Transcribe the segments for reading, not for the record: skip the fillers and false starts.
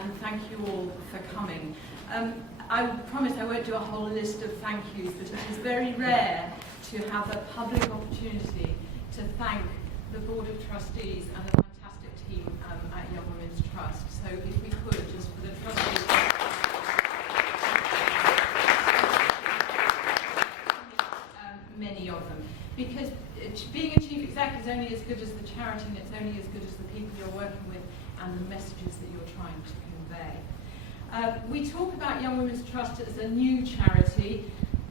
and thank you all for coming. I promise I won't do a whole list of thank yous, but it is very rare to have a public opportunity to thank the Board of Trustees and the fantastic team at Young Women's Trust. So if we could, just for the trustees, many of them. Because being a chief exec is only as good as the charity, and it's only as good as the people you're working with and the messages that you're trying to convey. We talk about Young Women's Trust as a new charity.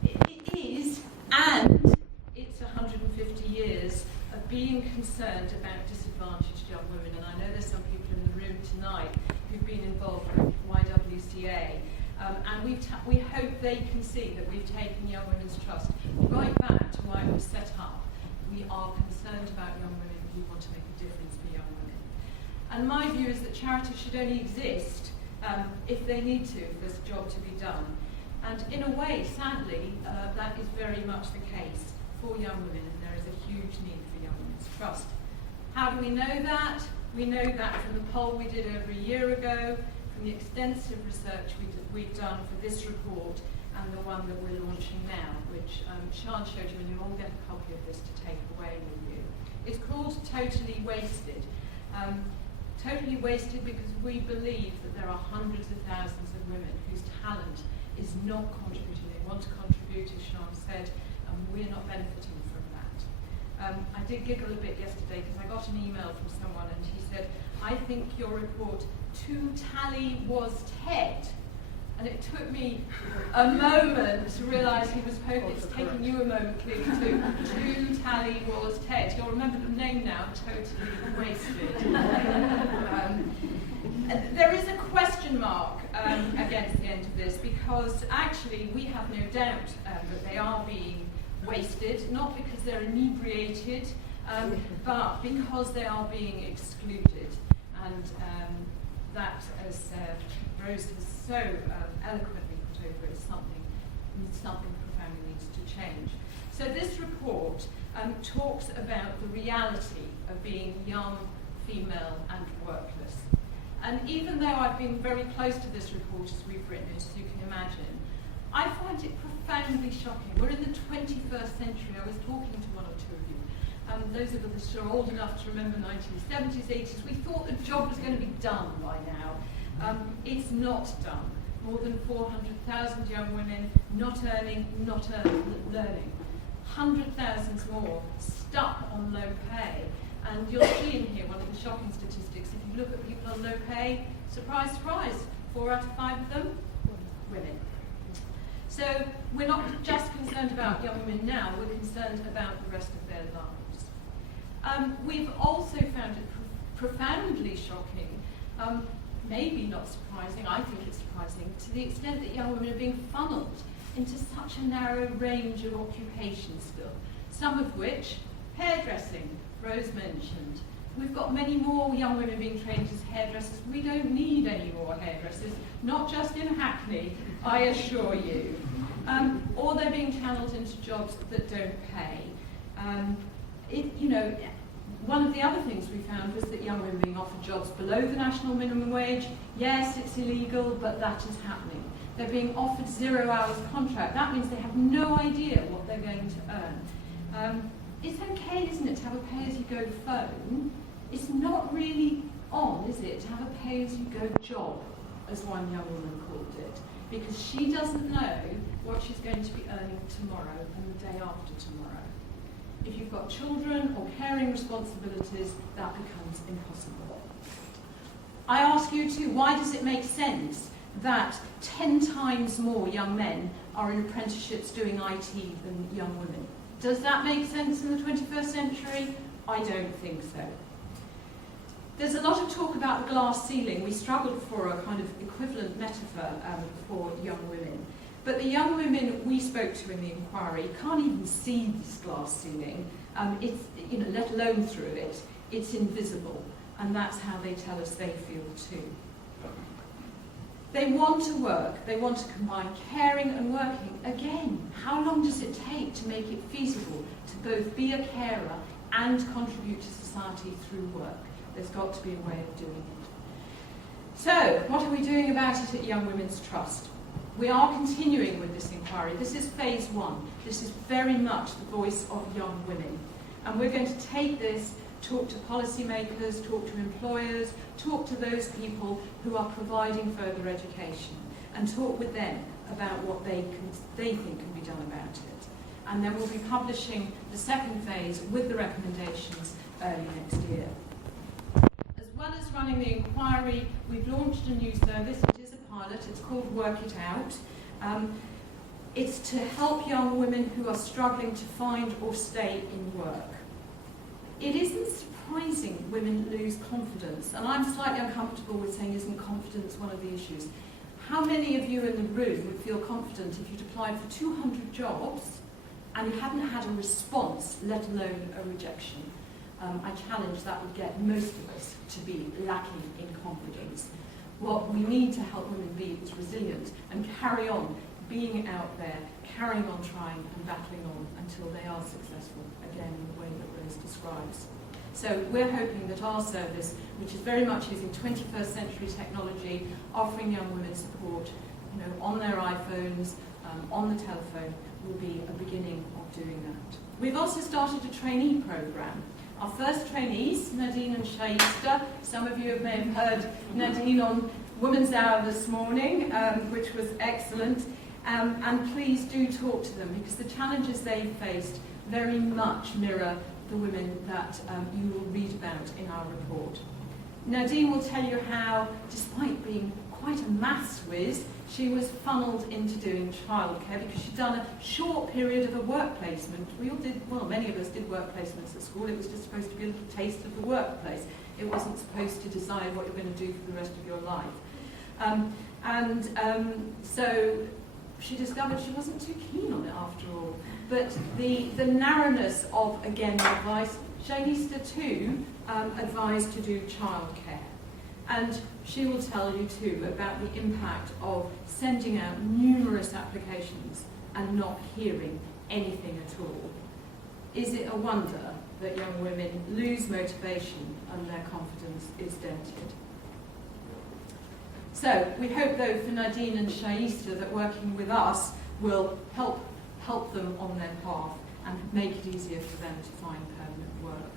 It is, and it's 150 years of being concerned about disadvantaged young women. And I know there's some people in the room tonight who've been involved with YWCA. And we hope they can see that we've taken Young Women's Trust right back to why it was set up. We are concerned about young women who want to make a difference for young women. And my view is that charities should only exist if they need to, for this job to be done. And in a way, sadly, that is very much the case for young women, and there is a huge need for Young Women's Trust. How do we know that? We know that from the poll we did over a year ago, from the extensive research we've done for this report, and the one that we're launching now, which Sian showed you, and you'll all get a copy of this to take away with you. It's called Totally Wasted. Totally wasted because we believe that there are hundreds of thousands of women whose talent is not contributing. They want to contribute, as Sian said, and we're not benefiting from that. I did giggle a bit yesterday because I got an email from someone and he said, I think your report too tally was Ted. And it took me a moment to realise he was hoping it's taking you a moment, clearly, too. Too tally was Ted. You'll remember the name now, Totally Wasted. There is a question mark against the end of this, because actually we have no doubt that they are being wasted, not because they're inebriated, but because they are being excluded. And that, as Rose has so eloquently put over, is something profoundly needs to change. So this report talks about the reality of being young, female and workless. And even though I've been very close to this report as we've written it, as you can imagine, I find it profoundly shocking. We're in the 21st century. I was talking to one or two of you. Those of us who are old enough to remember 1970s, 80s, we thought the job was going to be done by now. It's not done. More than 400,000 young women not earning, learning. 100,000 more stuck on low pay. And you'll see in here one of the shocking statistics. If you look at people on low pay, surprise, surprise, 4 out of 5 of them, women. So we're not just concerned about young women now, we're concerned about the rest of their lives. We've also found it profoundly shocking, maybe not surprising, I think it's surprising, to the extent that young women are being funneled into such a narrow range of occupations still, some of which, hairdressing, Rose mentioned. We've got many more young women being trained as hairdressers. We don't need any more hairdressers, not just in Hackney, I assure you. Or they're being channeled into jobs that don't pay. One of the other things we found was that young women being offered jobs below the national minimum wage. Yes, it's illegal, but that is happening. They're being offered 0 hours contract. That means they have no idea what they're going to earn. It's okay, isn't it, to have a pay-as-you-go phone? It's not really on, is it, to have a pay-as-you-go job, as one young woman called it, because she doesn't know what she's going to be earning tomorrow and the day after tomorrow. If you've got children or caring responsibilities, that becomes impossible. I ask you too, why does it make sense that 10 times more young men are in apprenticeships doing IT than young women? Does that make sense in the 21st century? I don't think so. There's a lot of talk about the glass ceiling. We struggled for a kind of equivalent metaphor for young women. But the young women we spoke to in the inquiry can't even see this glass ceiling, let alone through it. It's invisible, and that's how they tell us they feel too. They want to work, they want to combine caring and working. Again, how long does it take to make it feasible to both be a carer and contribute to society through work? There's got to be a way of doing it. So, what are we doing about it at Young Women's Trust? We are continuing with this inquiry. This is phase 1. This is very much the voice of young women. And we're going to take this, talk to policymakers, talk to employers, talk to those people who are providing further education, and talk with them about what they think can be done about it. And then we'll be publishing the second phase with the recommendations early next year. As well as running the inquiry, we've launched a new service. It is a pilot. It's called Work It Out. It's to help young women who are struggling to find or stay in work. It isn't surprising women lose confidence, and I'm slightly uncomfortable with saying isn't confidence one of the issues. How many of you in the room would feel confident if you'd applied for 200 jobs and you hadn't had a response, let alone a rejection? I challenge that would get most of us to be lacking in confidence. What we need to help women be is resilient and carry on being out there, carrying on trying and battling on until they are successful, again in the way that Rose describes. So we're hoping that our service, which is very much using 21st century technology, offering young women support, on their iPhones, on the telephone, will be a beginning of doing that. We've also started a trainee programme. Our first trainees, Nadine and Shaista, some of you may have heard Nadine on Women's Hour this morning, which was excellent, and please do talk to them because the challenges they've faced very much mirror the women that you will read about in our report. Nadine will tell you how, despite being quite a maths whiz, she was funneled into doing childcare because she'd done a short period of a work placement. We all did, well, many of us did work placements at school. It was just supposed to be a little taste of the workplace. It wasn't supposed to decide what you're going to do for the rest of your life. So she discovered she wasn't too keen on it after all. But the narrowness of, again, the advice, Shaista too advised to do childcare. And she will tell you too about the impact of sending out numerous applications and not hearing anything at all. Is it a wonder that young women lose motivation and their confidence is dented? So we hope though for Nadine and Shaista that working with us will help them on their path and make it easier for them to find permanent work.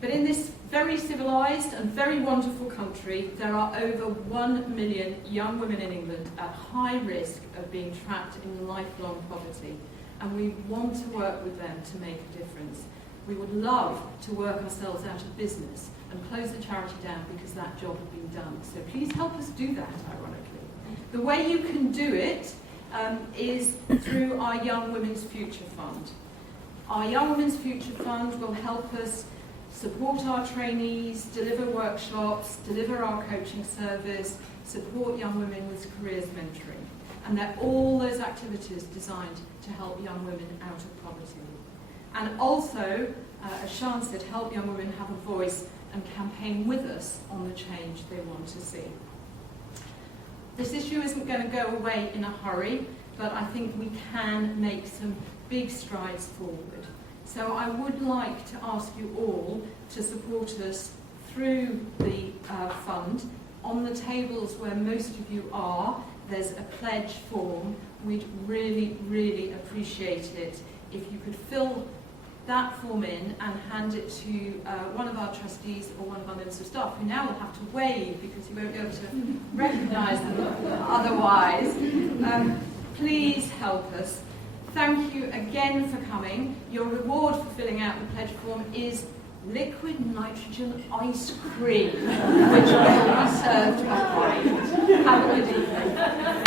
But in this very civilised and very wonderful country, there are over 1 million young women in England at high risk of being trapped in lifelong poverty, and we want to work with them to make a difference. We would love to work ourselves out of business and close the charity down because that job had been done. So please help us do that, ironically. The way you can do it is through our Young Women's Future Fund. Our Young Women's Future Fund will help us support our trainees, deliver workshops, deliver our coaching service, support young women with careers mentoring. And they're all those activities designed to help young women out of poverty. And also, as Sian said, help young women have a voice and campaign with us on the change they want to see. This issue isn't going to go away in a hurry, but I think we can make some big strides forward. So I would like to ask you all to support us through the fund. On the tables where most of you are, there's a pledge form. We'd really, really appreciate it if you could fill that form in and hand it to one of our trustees or one of our members of staff, who now will have to wave because you won't be able to recognise them otherwise. Please help us. Thank you again for coming. Your reward for filling out the pledge form is liquid nitrogen ice cream, which will be served behind. Have a good evening.